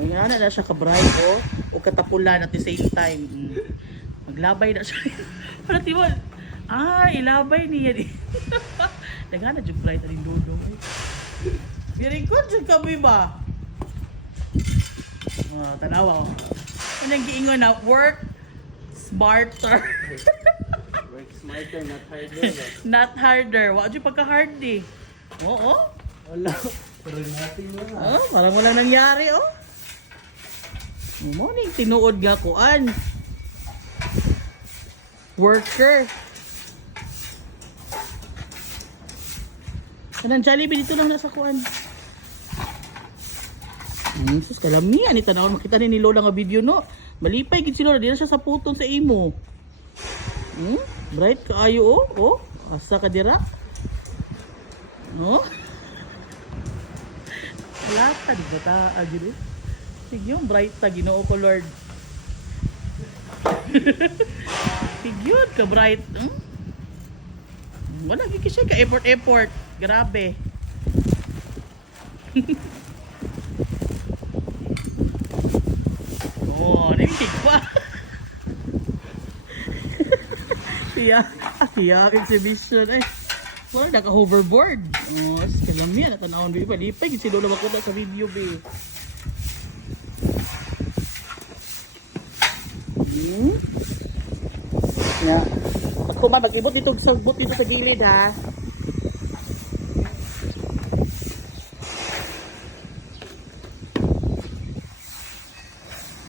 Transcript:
Nga na siya ka-bright o katapulan at the same time. Maglabay na siya. Para tiwal. Ilabay niya di. Nagana jud bright rin dudong. Very good jud kami ba? Tanawa ko. Anong giingon na work smarter. Work smarter, not harder. Not harder. Wa jud pagka-hard eh. Oo. Wala. Pero natin na. Parang walang nangyari Morning, tinuod nga kuan. Worker. Kanang Jollibee dito lang nasa kuan. Sus kalami ani tanawon makita ni Lola nga video no. Malipay gid si Lola di na siya sa puton sa imo. Bright kaayo asa ka dira? Wala ka di bata agad Sige bright ta Ginoo ko Lord. Sige ka bright. Wala gid siya ka effort. Grabe. Naitig pa. Siya exhibition wala naka-hoverboard. Kalami yan. Natanawon ba? Lipay. Si Lola makuta sa video ba. Ako ba, mag-ibot dito sa gilid ha.